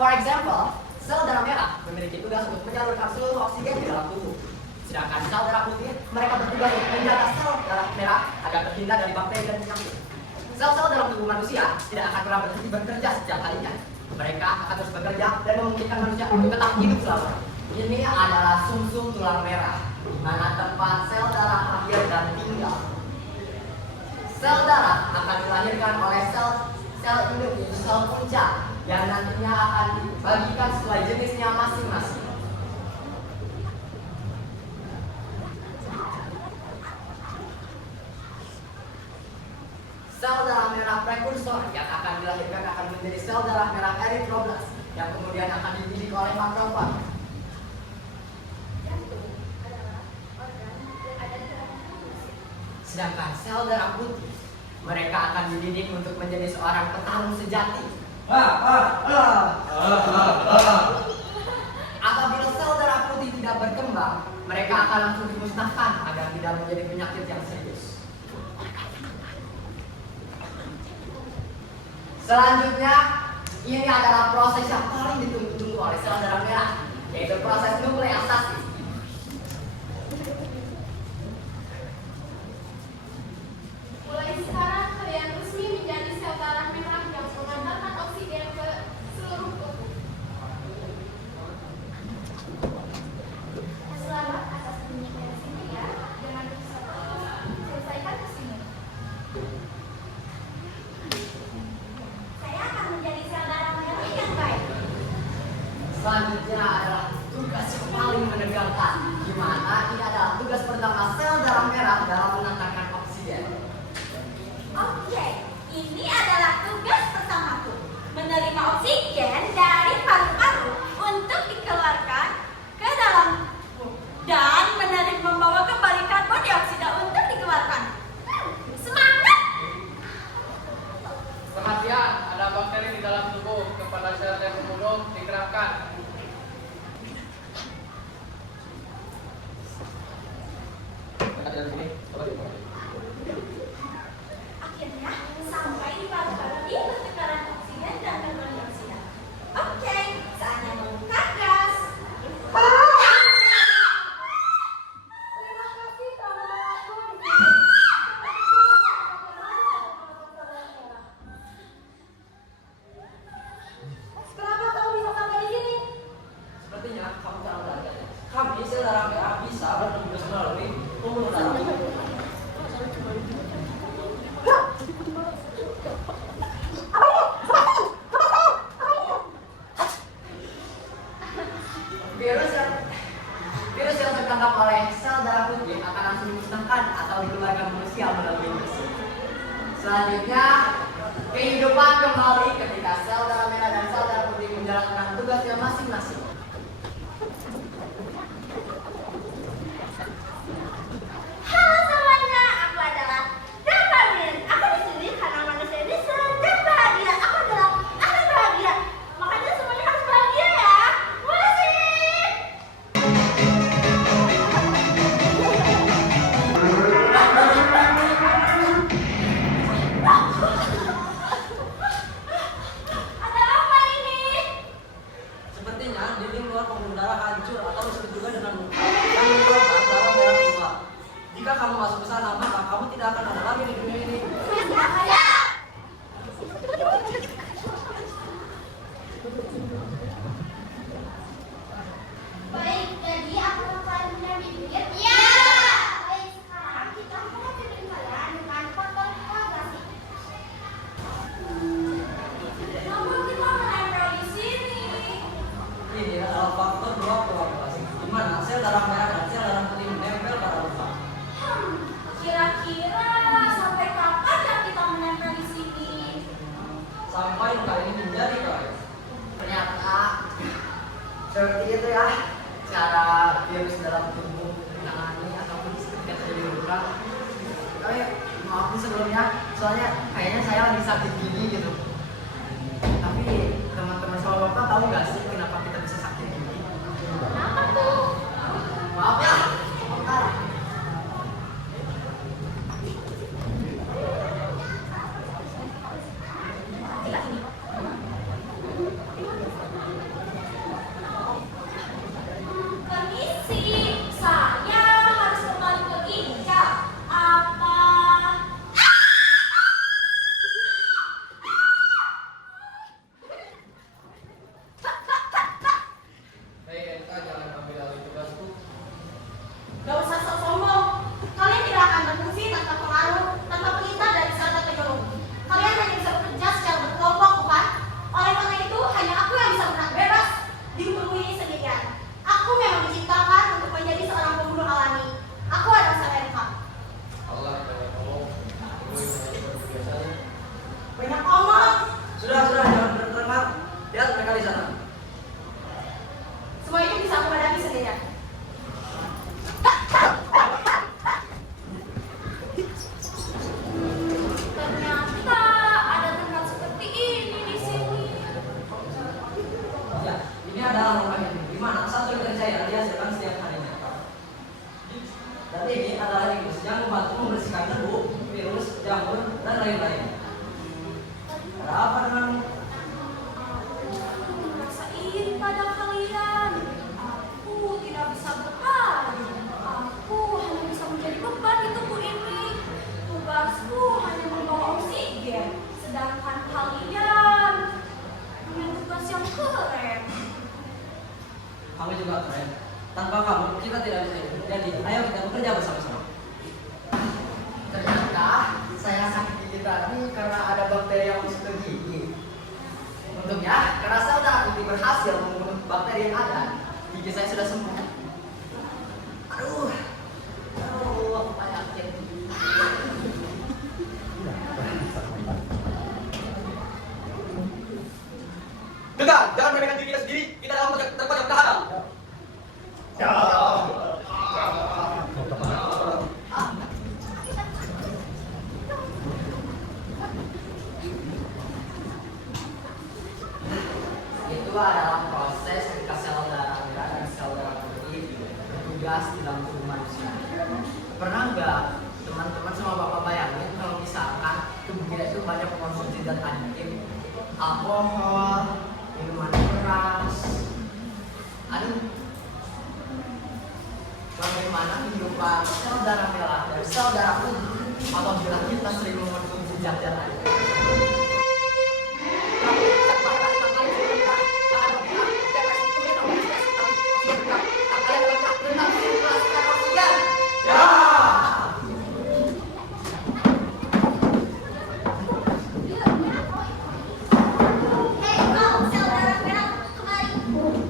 For example, sel darah merah memiliki tugas untuk menyalurkan seluruh oksigen di dalam tubuh. Sedangkan sel darah putih, mereka bertugas untuk menjaga sel darah merah agar terhindar dari bakteri dan penyakit. Sel-sel dalam tubuh manusia tidak akan pernah berhenti bekerja setiap harinya. Mereka akan terus bekerja dan memungkinkan manusia untuk tetap hidup selama. Ini adalah sumsum tulang merah, di mana tempat sel darah lahir dan tinggal. Sel darah akan dilahirkan oleh sel induk yaitu sel punca yang nantinya akan dibagikan sesuai jenisnya masing-masing. Sel darah merah prekursor yang akan dilahirkan akan menjadi sel darah merah eritroblast yang kemudian akan dididik oleh makrofag. Sedangkan sel darah putih, mereka akan dididik untuk menjadi seorang petarung sejati. Apabila sel darah putih tidak berkembang, mereka akan langsung dimusnahkan agar tidak menjadi penyakit yang serius. Selanjutnya, ini adalah proses yang paling ditunggu-tunggu oleh sel darah merah, yaitu proses nukleasasi. Mulai sekarang kalian resmi menjadi sel darah merah yang mengantarkan oksigen ke seluruh tubuh. Selamat atas pendidikan di sini ya. Jangan bisa selesaikan ke sini. Saya akan menjadi sel darah merah yang baik. Selanjutnya adalah tugas yang paling menegangkan, di mana ini adalah tugas pertama sel darah merah dalam mengantarkan oksigen. Oke, ini adalah tugas pertamaku. Menerima oksigen dari paru-paru untuk dikeluarkan ke dalam dan membawa kembali karbon dioksida untuk dikeluarkan. Semangat! Perhatian, ada bakteri di dalam tubuh. Kepala sel yang membunuh digerakkan. Akhirnya sampai di paru-paru dengan tekanan oksigen dan karbon dioksida. Oke, saatnya membuka gas. Kenapa kamu bisa sampai di sini? Sepertinya kamu tahu saja. Kami sel darah merah bisa bertugas melalui pembuluh darah. Virus yang tertangkap oleh sel darah putih akan langsung dimusnahkan atau dikeluarkan manusia melalui bersih. Selanjutnya, kehidupan kembali ketika sel darah merah dan sel darah putih menjalankan tugasnya masing-masing. Halo semuanya, aku adalah Dopamin. Aku di sini karena manusia ini sedang bahagia. Aku adalah anak bahagia. Makanya semuanya harus bahagia ya. Musik! Ada apa ini? Sepertinya dinding luar pembuluh darah hancur atau disebut juga dengan luka yang menyebabkan darah merah keluar. Jika kamu masuk ke sana, maka kamu tidak akan ada lagi di dunia ini. Ya. Baik, jadi aku kalian punya bibir? Ya. Baik, sekarang kita mulai bimbing kalian dengan faktor koagulasi. Namun kita menempel di sini. Ini adalah faktor dua koagulasi, di mana sel darah merah dan sel darah putih menempel pada luka. Kira-kira sampai kapan ya kita menempel di sini? Sampai luka ini menjadi baik. Ternyata seperti itu ya cara virus dalam tubuh menangani ataupun ketika terjadi luka. Tapi maafin sebelumnya, soalnya kayaknya saya lagi sakit gigi gitu. Tapi teman-teman sama bapak tahu nggak sih kenapa kita bisa sakit gigi? Kenapa tuh? Maaf ya, sebentar. demikian. Aku memang diciptakan untuk menjadi seorang pembunuh alami. Aku adalah Selenka. Allah kayak ngomong. Gue yang biasanya. Banyak omong. Sudah, jangan berterima. Lihat mereka di sana. Semua itu bisa aku hadapi sendirian. Ternyata ada tempat seperti ini di sini. Ya, ini adalah rumahnya. Di mana satu yang saya dihasilkan setiap harinya. Dan ini adalah infus yang membantu membersihkan debu, virus, jamur, dan lain-lain. Ada apa denganmu? Aku merasa iri pada kalian. Aku tidak bisa berlari. Aku hanya bisa menjadi beban di tubuh ini. Tugasku hanya membawa oksigen. Sedangkan kalian punya tugas yang keren. Kamu juga keren. Tanpa kamu, kita tidak bisa hidup. Jadi, ayo kita bekerja bersama-sama. Ternyata saya sakit gigi tadi karena ada bakteri yang masuk ke gigi. Untungnya, karena saudara Kuti berhasil membunuh bakteri yang ada, gigi saya sudah sembuh. Aduh, aku penyakit. Dengar, jangan meremehkan diri kita sendiri. Kita dalam terpojok tahanan. Itu adalah proses ketika sel darah merah dan sel darah putih bertugas di dalam tubuh manusia. Pernah nggak teman-teman sama bapak bayangin kalau misalkan tubuh kita itu banyak mengkonsumsi zat aditif, alkohol, minuman keras, bagaimana kehidupan sel darah merah dan sel darah putih apabila kita sering mengkonsumsi zat-zat aditif? Hei kau, sel darah merah, kemari.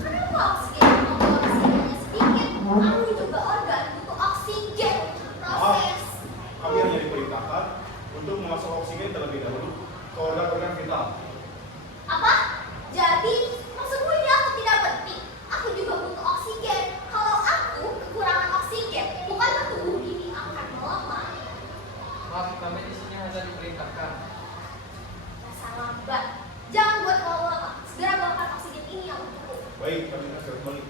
Kenapa oksigen membawa oksigennya sedikit? Aku juga organ butuh oksigen. Proses. Kami hanya diperintahkan untuk memasuk oksigen terlebih dahulu ke organ-organ vital. Apa? Jadi, maksudmu ini aku tidak penting. Aku juga butuh oksigen. Kalau aku kekurangan oksigen, bukankah tubuh ini akan melemah? Maaf, kami di sini hanya diperintahkan. Dasar lambat. Jangan buat lama-lama. Segera bawakan oksigen ini yang untukku. Baik, kami akan kembali.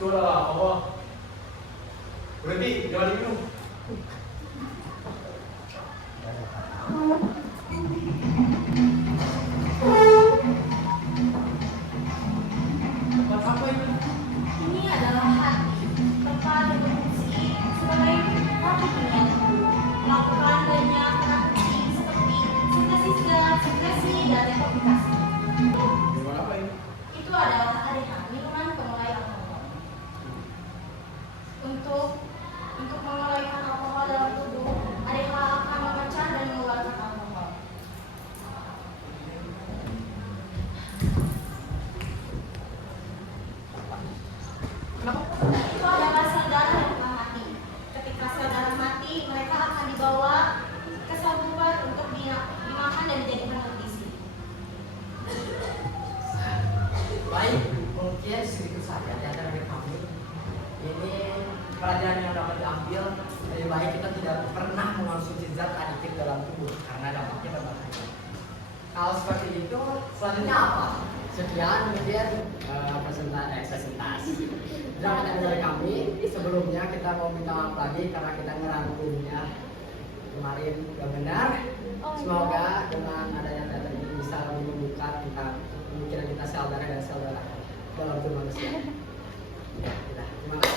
Itulah Allah. Berhenti, jangan diminum. Tempat apa ini? Ini adalah hati, tempat yang berfungsi sebagai hati dunia. Melakukan banyak praktik seperti sintesis gas, sekresi, dan detoksifikasi. Minuman apa ini? Itu adalah ADH, minuman pengolai alkohol. Untuk mengolaikan alkohol dalam tubuh, ADH akan memecah dan mengeluarkan alkohol. Itu adalah sel darah yang telah mati. Ketika sel darah mati, mereka akan dibawa ke sel buffer untuk dimakan dan dijadikan nutrisi. Baik, mungkin segitu saja di antara kami. Ini pelajaran yang dapat diambil. Lebih baik kita tidak pernah mengonsumsi zat aditif dalam tubuh karena dampaknya berbahaya. Kalau seperti itu, selanjutnya apa? Sekian mungkin presentasi. Jangan dari kami. Sebelumnya kita mau minta maaf lagi karena kita ngerangkumnya kemarin gak benar. Semoga dengan adanya teater ini bisa membuka tentang pemikiran kita sel darah dan sel darah dalam tubuh manusia. Ya, terima kasih.